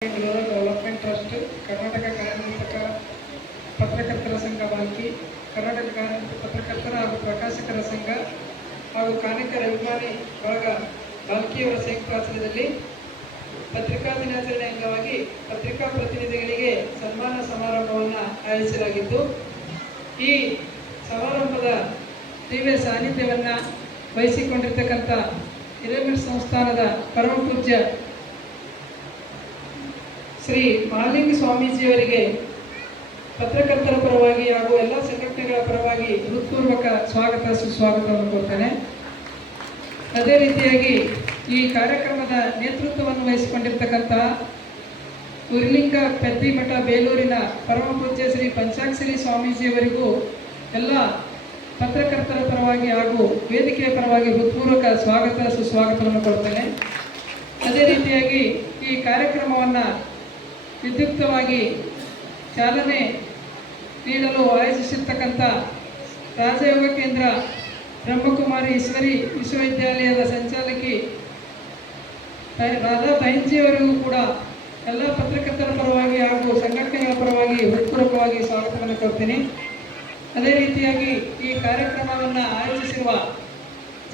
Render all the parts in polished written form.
Development trust, Karnataka ಕಾರ್ಮಿಕ ಪತ್ರಕರ್ತರ ಸಂಘ ಬಾಲ್ಕಿ, ಕರ್ನಾಟಕ ಕಾರ್ಮಿಕ ಪತ್ರಕರ್ತರ ಹಾಗೂ ಪ್ರಕಾಶಕರ ಸಂಘ ಹಾಗೂ ಕಾಣಿಕರ ಅಭಿಮಾನಿ ಬಳಗ ಬಾಲ್ಕಿಯವರ ಸಂಯುಕ್ತ ಆಶ್ರಯದಲ್ಲಿ ಪತ್ರಿಕಾ ದಿನಾಚರಣೆ ಅಂಗವಾಗಿ ಪತ್ರಿಕಾ ಪ್ರತಿನಿಧಿಗಳಿಗೆ ಸನ್ಮಾನ ಸಮಾರಂಭವನ್ನು ಆಯೋಜಿಸಲಾಗಿದ್ದು, ಈ ಸಮಾರಂಭದ ದಿವ್ಯ ಸಾನ್ನಿಧ್ಯವನ್ನು ವಹಿಸಿಕೊಂಡಿರ್ತಕ್ಕಂಥ ಹಿರೇಮಠ ಸಂಸ್ಥಾನದ ಪರಮ ಪೂಜ್ಯ ಶ್ರೀ ಮಹಾಲಿಂಗ ಸ್ವಾಮೀಜಿಯವರಿಗೆ ಪತ್ರಕರ್ತರ ಪರವಾಗಿ ಹಾಗೂ ಎಲ್ಲ ಸಂಘಟನೆಗಳ ಪರವಾಗಿ ಹೃತ್ಪೂರ್ವಕ ಸ್ವಾಗತ ಸುಸ್ವಾಗತವನ್ನು ಕೊಡ್ತೇನೆ. ಅದೇ ರೀತಿಯಾಗಿ ಈ ಕಾರ್ಯಕ್ರಮದ ನೇತೃತ್ವವನ್ನು ವಹಿಸಿಕೊಂಡಿರ್ತಕ್ಕಂಥ ಉರ್ಲಿಂಗ ಪೆದ್ದಿಮಠ ಬೇಲೂರಿನ ಪರಮ ಪೂಜ್ಯ ಶ್ರೀ ಪಂಚಾಕ್ಷರಿ ಸ್ವಾಮೀಜಿಯವರಿಗೂ ಎಲ್ಲ ಪತ್ರಕರ್ತರ ಪರವಾಗಿ ಹಾಗೂ ವೇದಿಕೆಯ ಪರವಾಗಿ ಹೃತ್ಪೂರ್ವಕ ಸ್ವಾಗತ ಸುಸ್ವಾಗತವನ್ನು ಕೊಡ್ತೇನೆ. ಅದೇ ರೀತಿಯಾಗಿ ಈ ಕಾರ್ಯಕ್ರಮವನ್ನು ವಿದ್ಯುಕ್ತವಾಗಿ ಚಾಲನೆ ನೀಡಲು ಆಯೋಜಿಸಿರ್ತಕ್ಕಂಥ ರಾಜಯೋಗ ಕೇಂದ್ರ ಬ್ರಹ್ಮಕುಮಾರಿ ಈಶ್ವರಿ ವಿಶ್ವವಿದ್ಯಾಲಯದ ಸಂಚಾಲಕಿ ರಾಧಾ ಬೈಂಜಿಯವರಿಗೂ ಕೂಡ ಎಲ್ಲ ಪತ್ರಕರ್ತರ ಪರವಾಗಿ ಹಾಗೂ ಸಂಘಟನೆಗಳ ಪರವಾಗಿ ಹೃತ್ಪೂರ್ವಕವಾಗಿ ಸ್ವಾಗತವನ್ನು ಕೊಡ್ತೀನಿ. ಅದೇ ರೀತಿಯಾಗಿ ಈ ಕಾರ್ಯಕ್ರಮವನ್ನು ಆಯೋಜಿಸಿರುವ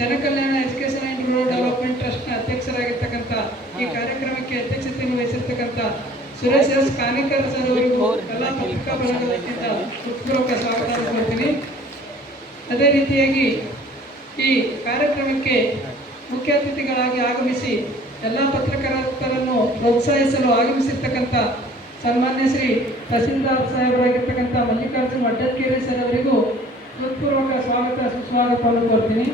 ಜನಕಲ್ಯಾಣ ಎಜುಕೇಷನ್ ಆ್ಯಂಡ್ ರೂರಲ್ ಡೆವಲಪ್ಮೆಂಟ್ ಟ್ರಸ್ಟ್ನ ಅಧ್ಯಕ್ಷರಾಗಿರ್ತಕ್ಕಂಥ ಈ ಕಾರ್ಯಕ್ರಮಕ್ಕೆ ಅಧ್ಯಕ್ಷತೆಯನ್ನು ವಹಿಸಿರ್ತಕ್ಕಂಥ ಸುರೇಶ್ ಎಸ್ ಕಾನಿಕರ್ ಸರ್ ಅವರಿಗೂ ಎಲ್ಲ ಪತ್ರಿಕಾ ಬಳಗದಿಂದ ಹೃತ್ಪೂರ್ವಕ ಸ್ವಾಗತವನ್ನು ಕೊಡ್ತೀನಿ. ಅದೇ ರೀತಿಯಾಗಿ ಈ ಕಾರ್ಯಕ್ರಮಕ್ಕೆ ಮುಖ್ಯ ಅತಿಥಿಗಳಾಗಿ ಆಗಮಿಸಿ ಎಲ್ಲ ಪತ್ರಕರ್ತರನ್ನು ಪ್ರೋತ್ಸಾಹಿಸಲು ಆಗಮಿಸಿರ್ತಕ್ಕಂಥ ಸನ್ಮಾನ್ಯ ಶ್ರೀ ತಹಸೀಲ್ದಾರ್ ಸಾಹೇಬರಾಗಿರ್ತಕ್ಕಂಥ ಮಲ್ಲಿಕಾರ್ಜುನ್ ವಡ್ಡಲ್ಕೆರೆ ಸರ್ ಅವರಿಗೂ ಹೃತ್ಪೂರ್ವಕ ಸ್ವಾಗತ ಸುಸ್ವಾಗತವನ್ನು ಕೊಡ್ತೀನಿ.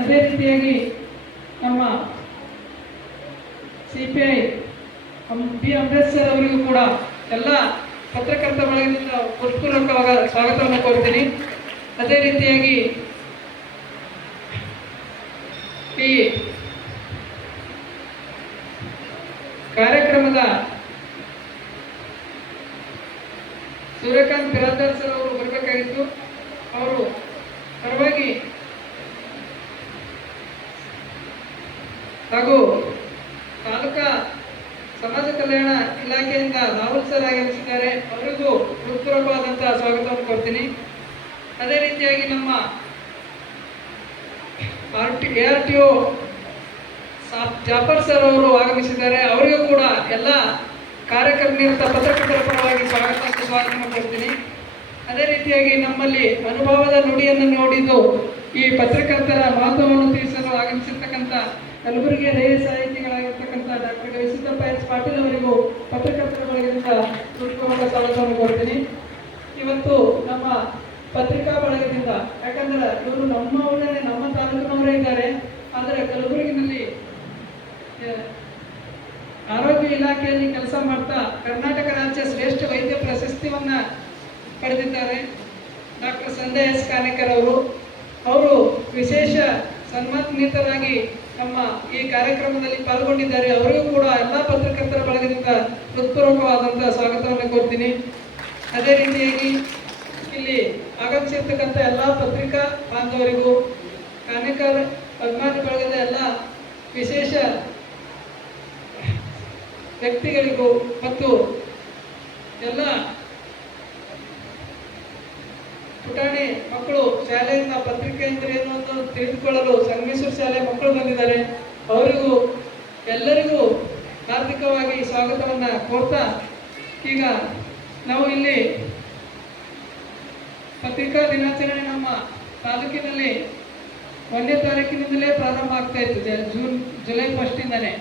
ಅದೇ ರೀತಿಯಾಗಿ ನಮ್ಮ CPI ಬಿ ಅಂಬೇಡ್ಕರ್ ಅವರಿಗೂ ಕೂಡ ಎಲ್ಲ ಪತ್ರಕರ್ತರ ಬಳಗದಿಂದ ಹೃತ್ಪೂರ್ವಕವಾದ ಸ್ವಾಗತವನ್ನು ಕೊಡ್ತೀನಿ. ಅದೇ ರೀತಿಯಾಗಿ ಈ ಕಾರ್ಯಕ್ರಮದ ಸೂರ್ಯಕಾಂತ್ ಬಿರಾದರ್ ಸರ್ ಅವರು ಬರಬೇಕಾಗಿತ್ತು. ಅವರು ಪರವಾಗಿ ಹಾಗೂ ತಾಲೂಕಾ ಸಮಾಜ ಕಲ್ಯಾಣ ಇಲಾಖೆಯಿಂದ ರಾಹುಲ್ ಸರ್ ಆಗಮಿಸಿದ್ದಾರೆ. ಅವರಿಗೂ ಹೃತ್ಪೂರ್ವಕವಾದಂತಹ ಸ್ವಾಗತವನ್ನು ಕೊಡ್ತೀನಿ. ಅದೇ ರೀತಿಯಾಗಿ ನಮ್ಮ ARTO ಜಾಫರ್ ಸರ್ ಅವರು ಆಗಮಿಸಿದ್ದಾರೆ. ಅವರಿಗೂ ಕೂಡ ಎಲ್ಲ ಕಾರ್ಯಕ್ರಮನಿರತ ಪತ್ರಕರ್ತರ ಪರವಾಗಿ ಸ್ವಾಗತವನ್ನು ಕೊಡ್ತೀನಿ. ಅದೇ ರೀತಿಯಾಗಿ ನಮ್ಮಲ್ಲಿ ಅನುಭವದ ನುಡಿಯನ್ನು ನೋಡಿದ್ದು ಈ ಪತ್ರಕರ್ತರ ಮಹತ್ವವನ್ನು ತಿಳಿಸಲು ಆಗಮಿಸಿರ್ತಕ್ಕಂಥ ಕಲಬುರಗಿಯ ಹಿರಿಯ ಸಾಹಿತಿಗಳಾಗಿರ್ತಕ್ಕಂಥ ಡಾಕ್ಟರ್ ಗವಿಸಿದ್ದಪ್ಪ ಎಸ್ ಪಾಟೀಲ್ ಅವರಿಗೂ ಪತ್ರಕರ್ತರ ಬಳಗದಿಂದ ಹೃತ್ಪೂರ್ವಕ ಸ್ವಾಗತವನ್ನು ಕೊಡ್ತೀನಿ. ಇವತ್ತು ನಮ್ಮ ಪತ್ರಿಕಾ ಬಳಗದಿಂದ, ಯಾಕಂದ್ರೆ ಇವರು ನಮ್ಮ ಊರನ್ನೇ ನಮ್ಮ ತಾಲೂಕಿನವರೇ ಇದ್ದಾರೆ, ಆದರೆ ಕಲಬುರಗಿನಲ್ಲಿ ಆರೋಗ್ಯ ಇಲಾಖೆಯಲ್ಲಿ ಕೆಲಸ ಮಾಡ್ತಾ ಕರ್ನಾಟಕ ರಾಜ್ಯ ಶ್ರೇಷ್ಠ ವೈದ್ಯ ಪ್ರಶಸ್ತಿಯನ್ನು ಪಡೆದಿದ್ದಾರೆ ಡಾಕ್ಟರ್ ಸಂಜಯ್ ಎಸ್ ಕಾನೇಕರ್ ಅವರು ವಿಶೇಷ ಸನ್ಮಾನಿತರಾಗಿ ನಮ್ಮ ಈ ಕಾರ್ಯಕ್ರಮದಲ್ಲಿ ಪಾಲ್ಗೊಂಡಿದ್ದಾರೆ. ಅವರಿಗೂ ಕೂಡ ಎಲ್ಲ ಪತ್ರಕರ್ತರ ಬಳಗದಿಂದ ಹೃತ್ಪೂರ್ವಕವಾದಂತಹ ಸ್ವಾಗತವನ್ನು ಕೊಡ್ತೀನಿ. ಅದೇ ರೀತಿಯಾಗಿ ಇಲ್ಲಿ ಆಗಮಿಸಿರ್ತಕ್ಕಂಥ ಎಲ್ಲ ಪತ್ರಿಕಾ ಬಾಂಧವರಿಗೂ, ಕಾನೇಕರ್ ಅಭಿಮಾನಿ ಬಳಗದ ಎಲ್ಲ ವಿಶೇಷ ವ್ಯಕ್ತಿಗಳಿಗೂ ಮತ್ತು ಎಲ್ಲ ಪುಟಾಣಿ ಮಕ್ಕಳು ಶಾಲೆಯಿಂದ ಪತ್ರಿಕೆ ಅಂದರೆ ಏನು ಅಂತ ತಿಳಿದುಕೊಳ್ಳಲು ಸಂಗಮೇಶ್ವರ ಶಾಲೆ ಮಕ್ಕಳು ಬಂದಿದ್ದಾರೆ. ಅವರಿಗೂ ಎಲ್ಲರಿಗೂ ಹಾರ್ದಿಕವಾಗಿ ಸ್ವಾಗತವನ್ನು ಕೋರ್ತಾ, ಈಗ ನಾವು ಇಲ್ಲಿ ಪತ್ರಿಕಾ ದಿನಾಚರಣೆ ನಮ್ಮ ತಾಲೂಕಿನಲ್ಲಿ 1ನೇ ತಾರೀಕಿನಿಂದಲೇ ಪ್ರಾರಂಭ ಆಗ್ತಾ ಇತ್ತು, ಜುಲೈ 1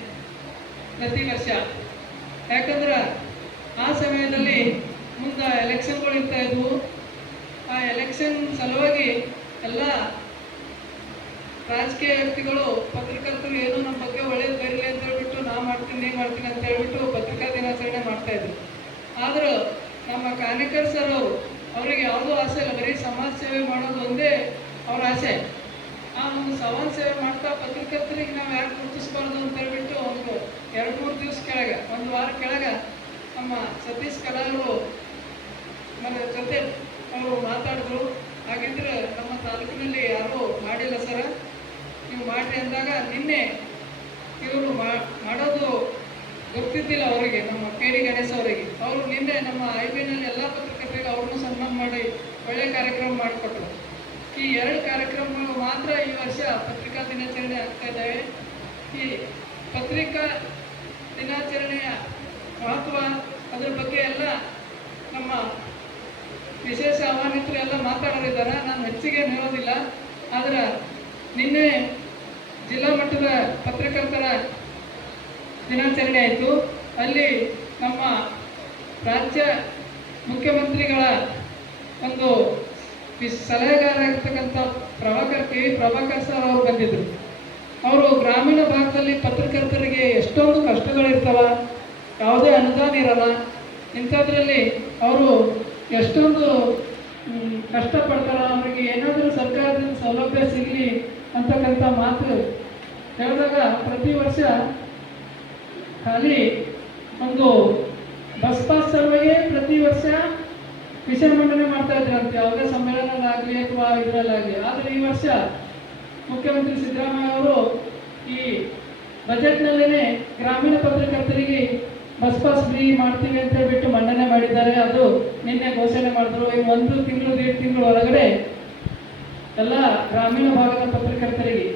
ಪ್ರತಿ ವರ್ಷ. ಯಾಕಂದ್ರೆ ಆ ಸಮಯದಲ್ಲಿ ಮುಂದೆ ಎಲೆಕ್ಷನ್ಗಳು ಇರ್ತಾ ಇದ್ವು. ಆ ಎಲೆಕ್ಷನ್ ಸಲುವಾಗಿ ಎಲ್ಲ ರಾಜಕೀಯ ವ್ಯಕ್ತಿಗಳು ಪತ್ರಕರ್ತರು ಏನು ನಮ್ಮ ಬಗ್ಗೆ ಒಳ್ಳೇದು ಬರಲಿ ಅಂತ ಹೇಳ್ಬಿಟ್ಟು ನಾ ಮಾಡ್ತೀನಿ ಅಂತ ಹೇಳ್ಬಿಟ್ಟು ಪತ್ರಿಕಾ ದಿನಾಚರಣೆ ಮಾಡ್ತಾ ಇದ್ರು. ಆದರೂ ನಮ್ಮ ಕಾನೇಕರ್ ಸರ್ ಅವರಿಗೆ ಯಾವುದೂ ಆಸೆ ಇಲ್ಲ, ಬರೀ ಸಮಾಜ ಸೇವೆ ಮಾಡೋದು ಒಂದೇ ಅವ್ರ ಆಸೆ. ಆ ಒಂದು ಸಮಾಜ ಸೇವೆ ಮಾಡ್ತಾ ಪತ್ರಕರ್ತರಿಗೆ ನಾವು ಯಾಕೆ ಗುರುತಿಸ್ಬಾರ್ದು ಅಂತ ಹೇಳ್ಬಿಟ್ಟು ಒಂದು 2-3 ದಿವಸ ಕೆಳಗೆ, 1 ವಾರ ಕೆಳಗೆ ನಮ್ಮ ಸತೀಶ್ ಕಲಾರು ನನ್ನ ಜೊತೆ ಅವರು ಮಾತಾಡಿದ್ರು. ಹಾಗಿದ್ರೆ ನಮ್ಮ ತಾಲೂಕಿನಲ್ಲಿ ಯಾರೂ ಮಾಡಿಲ್ಲ ಸರ್, ನೀವು ಮಾಡಿರಿ ಅಂದಾಗ ನಿನ್ನೆ ಇವರು ಮಾಡೋದು ಗೊತ್ತಿದ್ದಿಲ್ಲ ಅವರಿಗೆ, ನಮ್ಮ KD ಗಣೇಶ್ ಅವರಿಗೆ. ಅವರು ನಿನ್ನೆ ನಮ್ಮ IB-ನಲ್ಲಿ ಎಲ್ಲ ಪತ್ರಕರ್ತರಿಗೆ ಅವ್ರನ್ನೂ ಸನ್ಮಾನ ಮಾಡಿ ಒಳ್ಳೆಯ ಕಾರ್ಯಕ್ರಮ ಮಾಡಿಕೊಟ್ರು. ಈ 2 ಕಾರ್ಯಕ್ರಮಗಳು ಮಾತ್ರ ಈ ವರ್ಷ ಪತ್ರಿಕಾ ದಿನಾಚರಣೆ ಆಗ್ತಾ ಇದ್ದಾವೆ. ಈ ಪತ್ರಿಕಾ ದಿನಾಚರಣೆಯ ಮಹತ್ವ, ಅದರ ಬಗ್ಗೆ ಎಲ್ಲ ನಮ್ಮ ವಿಶೇಷ ಆಹ್ವಾನಿತರು ಎಲ್ಲ ಮಾತಾಡೋರಿದ್ದಾರೆ. ನಾನು ಹೆಚ್ಚಿಗೆ ಹೇಳೋದಿಲ್ಲ. ಆದರೆ ನಿನ್ನೆ ಜಿಲ್ಲಾ ಮಟ್ಟದ ಪತ್ರಕರ್ತರ ದಿನಾಚರಣೆ ಆಯಿತು. ಅಲ್ಲಿ ನಮ್ಮ ರಾಜ್ಯ ಮುಖ್ಯಮಂತ್ರಿಗಳ ಒಂದು ಸಲಹೆಗಾರ ಆಗಿರ್ತಕ್ಕಂಥ ಪ್ರಭಾಕರ್ ಸರ್ ಅವರು ಬಂದಿದ್ದರು. ಅವರು ಗ್ರಾಮೀಣ ಭಾಗದಲ್ಲಿ ಪತ್ರಕರ್ತರಿಗೆ ಎಷ್ಟೊಂದು ಕಷ್ಟಗಳಿರ್ತವೆ, ಯಾವುದೇ ಅನುದಾನ ಇರಲ್ಲ. ಇಂಥದ್ರಲ್ಲಿ ಅವರು ಎಷ್ಟೊಂದು ಕಷ್ಟಪಡ್ತಾರೆ. ಅವರಿಗೆ ಏನಾದರೂ ಸರ್ಕಾರದಿಂದ ಸೌಲಭ್ಯ ಸಿಗಲಿ ಅಂತಕ್ಕಂಥ ಮಾತು ಹೇಳಿದಾಗ ಪ್ರತಿ ವರ್ಷ ಖಾಲಿ ಒಂದು ಬಸ್ ಪಾಸ್ ಸಲುವಾಗಿ ಪ್ರತಿ ವರ್ಷ ವಿಷಯ ಮಂಡನೆ ಮಾಡ್ತಾ ಇದ್ರಂತೆ, ಯಾವುದೇ ಸಮ್ಮೇಳನಗಳಾಗಲಿ ಅಥವಾ ಇದರಲ್ಲಾಗಲಿ. ಆದರೆ ಈ ವರ್ಷ ಮುಖ್ಯಮಂತ್ರಿ ಸಿದ್ದರಾಮಯ್ಯ ಅವರು ಈ ಬಜೆಟ್ನಲ್ಲೇ ಗ್ರಾಮೀಣ ಪತ್ರಕರ್ತರಿಗೆ ಬಸ್ ಪಾಸ್ ಫ್ರೀ ಮಾಡ್ತೀವಿ ಅಂತ ಹೇಳ್ಬಿಟ್ಟು ಮಂಡನೆ ಮಾಡಿದ್ದಾರೆ. ಅದು ನಿನ್ನೆ ಘೋಷಣೆ ಮಾಡಿದ್ರು. ಈ 1 ತಿಂಗಳು 1.5 ತಿಂಗಳ ಒಳಗಡೆ ಎಲ್ಲ ಗ್ರಾಮೀಣ ಭಾಗದ ಪತ್ರಕರ್ತರಿಗೆ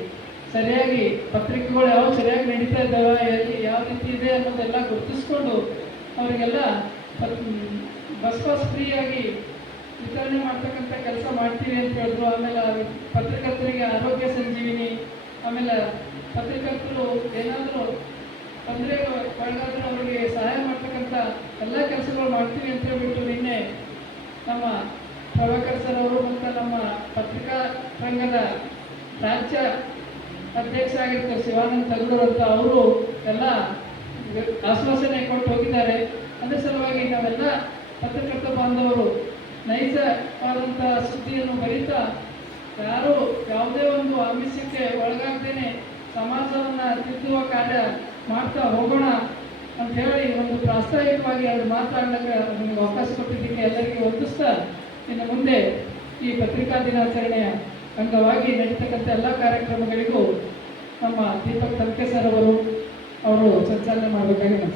ಸರಿಯಾಗಿ ಪತ್ರಿಕೆಗಳು ಯಾವ ಸರಿಯಾಗಿ ನಡೀತಾ ಇದ್ದಾವೆ, ಎಲ್ಲಿ ಯಾವ ರೀತಿ ಇದೆ ಅನ್ನೋದೆಲ್ಲ ಗುರುತಿಸ್ಕೊಂಡು ಅವರಿಗೆಲ್ಲ ಬಸ್ ಪಾಸ್ ಫ್ರೀಯಾಗಿ ವಿತರಣೆ ಮಾಡ್ತಕ್ಕಂಥ ಕೆಲಸ ಮಾಡ್ತೀವಿ ಅಂತ ಹೇಳಿದ್ರು. ಆಮೇಲೆ ಪತ್ರಕರ್ತರಿಗೆ ಆರೋಗ್ಯ ಸಂಜೀವಿನಿ, ಆಮೇಲೆ ಪತ್ರಕರ್ತರು ಏನಾದರೂ ತೊಂದರೆ ಒಳಗಾದ್ರೆ ಅವರಿಗೆ ಸಹಾಯ ಮಾಡ್ತಕ್ಕಂಥ ಎಲ್ಲ ಕೆಲಸಗಳು ಮಾಡ್ತೀವಿ ಅಂತ ಹೇಳ್ಬಿಟ್ಟು ನಿನ್ನೆ ನಮ್ಮ ಪ್ರಭಾಕರ್ ಸರ್ ಅವರು ಮತ್ತು ನಮ್ಮ ಪತ್ರಿಕಾ ರಂಗದ ರಾಜ್ಯ ಅಧ್ಯಕ್ಷ ಆಗಿರ್ತಾರೆ ಶಿವಾನಂದ ತಗಡೂರು ಅಂತ, ಅವರು ಎಲ್ಲ ಆಶ್ವಾಸನೆ ಕೊಟ್ಟು ಹೋಗಿದ್ದಾರೆ. ಅದರ ಸಲುವಾಗಿ ನಾವೆಲ್ಲ ಪತ್ರಕರ್ತ ಬಾಂಧವರು ನೈಜವಾದಂಥ ಸುದ್ದಿಯನ್ನು ಬರೀತಾ ಯಾರು ಯಾವುದೇ ಒಂದು ಆಮಿಷಕ್ಕೆ ಒಳಗಾಗ್ದೇನೆ ಸಮಾಜವನ್ನು ತಿದ್ದುವ ಕಾರ್ಯ ಮಾಡ್ತಾ ಹೋಗೋಣ ಅಂತ ಹೇಳಿ ಒಂದು ಪ್ರಾಸ್ತಾವಿಕವಾಗಿ ಅವರು ಮಾತಾಡಲಿಕ್ಕೆ ನಮಗೆ ಅವಕಾಶ ಕೊಟ್ಟಿದ್ದಕ್ಕೆ ಎಲ್ಲರಿಗೂ ವಂದಿಸ್ತಾ, ಇನ್ನು ಮುಂದೆ ಈ ಪತ್ರಿಕಾ ದಿನಾಚರಣೆಯ ಅಂಗವಾಗಿ ನಡೀತಕ್ಕಂಥ ಎಲ್ಲ ಕಾರ್ಯಕ್ರಮಗಳಿಗೂ ನಮ್ಮ ದೀಪಕ್ ತನ್ಕೆ ಸರ್ ಅವರು ಸಂಚಾಲನೆ ಮಾಡಬೇಕಾಗಿ